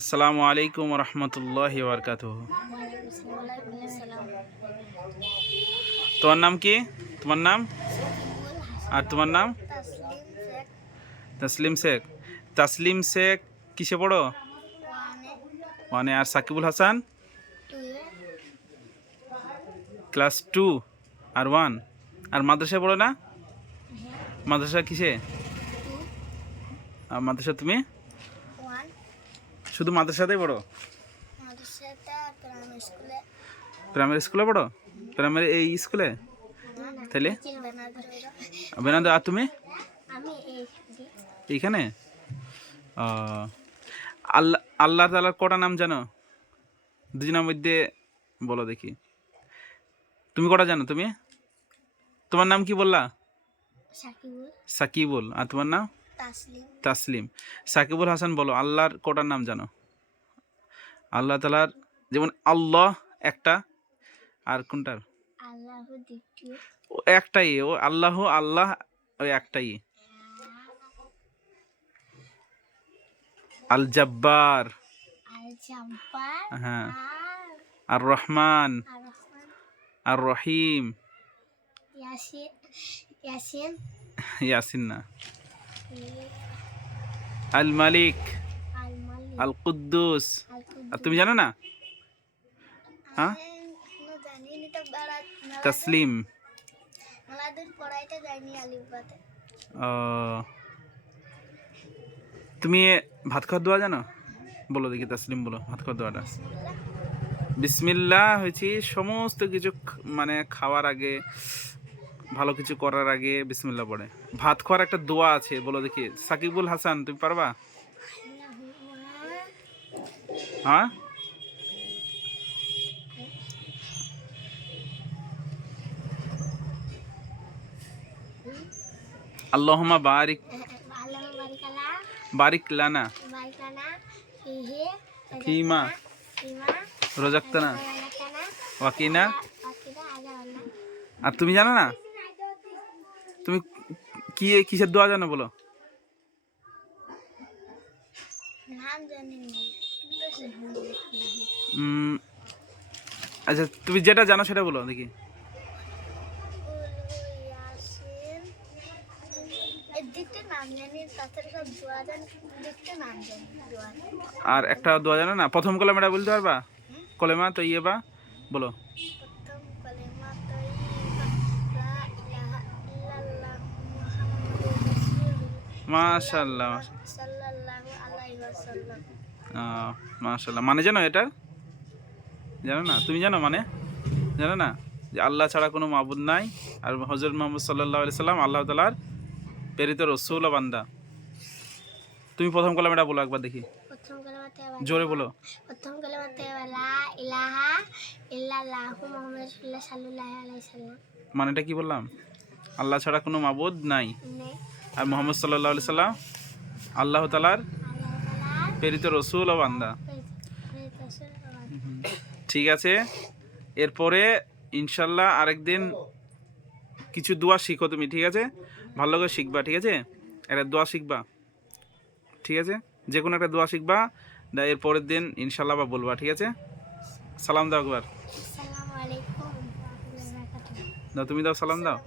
আসসালামু আলাইকুম রহমতুল্লাহ বরকাত তোমার নাম কি? তোমার নাম? আর তোমার নাম? তসলিম শেখ। তসলিম শেখ কিসে পড়ো? মানে আর সাকিবুল হাসান? ক্লাস টু আর ওয়ান। আর মাদ্রাসায় পড়ো না? মাদ্রাসা কিসে? আর মাদ্রাসা তুমি? শুধু মাদ্রাসাতেই পড়ো? প্রাইমারি স্কুলে পড়ো? প্রাইমারি এই স্কুলে তাহলে? বেনাদ আর তুমি? এইখানে? আল্লাহ আল্লাহ তালার কটা নাম জানো? দুজনের মধ্যে বলো দেখি। তুমি কটা জানো তুমি? তোমার নাম কি বললা? সাকিবুল। আর তোমার নাম? তাসলিম। সাকিবুল হাসান বলো আল্লাহর কটার নাম জানো? আল্লাহ তালার যেমন আল্লাহ একটা আর কোনটার? ও একটাই ও আল্লাহ আল্লাহ ওই একটাই। আল জব্বার হ্যাঁ। আর? রহমান আর রহিম ইয়াসিন না। আল মালিক আল কুদ্দুস আর তুমি জানো না? হ্যাঁ? তসলিম। ও, তুমি ভাত খাওয়ার দোয়া জানো? বলো দেখি তসলিম বলো ভাত খাওয়ার দোয়াটা। বিসমিল্লাহ। হয়েছি সমস্ত কিছু মানে খাওয়ার আগে ভালো কিছু করার আগে বিসমিল্লা পড়ে। ভাত খাওয়ার একটা দোয়া আছে, বলো দেখি। সাকিবুল হাসান, তুমি পারবা? হ্যাঁ? আল্লাহমা বারিক বারিক লানা। ফিমা। রোজাক্তানা। ওয়াকিনা। আর তুমি জানো না? তুমি কি কিসের দোয়া জানো বলো? আচ্ছা তুমি যেটা জানো সেটা বলো দেখি। আর একটা দোয়া জানো না? প্রথম কলেমাটা বলতে পারবা? কলেমা তো ইয়ে বা বলো প্রথম কলেমা তৈবা লা ইলাহা ইল্লাল্লাহ মুহাম্মাদুর রাসূলুল্লাহ মাশাল্লাহ মাশাল্লাহ মানে জানো এটা? জানো না? তুমি জানো মানে? জানো না? যে আল্লাহ ছাড়া কোনো মাবুদ নাই। আর হজরত মোহাম্মদ সাল্লাহ আলি সাল্লাম আল্লাহ তালার প্রেরিত রসুল বান্দা। তুমি প্রথম কলেমাটা বলো একবার দেখি। কলেমা জোরে বলো। প্রথম কলেমা তৈবা ইলাহা ইল্লাল্লাহু মুহাম্মাদুর রাসূলুল্লাহ সাল্লাল্লাহু আলাইহি ওয়াসাল্লাম মানেটা কি বললাম? আল্লাহ ছাড়া কোনো মাবুদ নাই। আর মোহাম্মদ সাল্লাহ আলি সাল্লাম আল্লাহ তালার প্রেরিত রসুল ও বান্দা। ঠিক আছে? এরপরে ইনশাল্লাহ আরেকদিন কিছু দোয়া শিখো তুমি ঠিক আছে? ভালো করে শিখবা ঠিক আছে? একটা দোয়া শিখবা ঠিক আছে? যে কোনো একটা দোয়া শিখবা দা এর পরের দিন ইনশাল্লাহ বা বলবা ঠিক আছে? সালাম দাও একবার। দাও তুমি দাও সালাম দাও।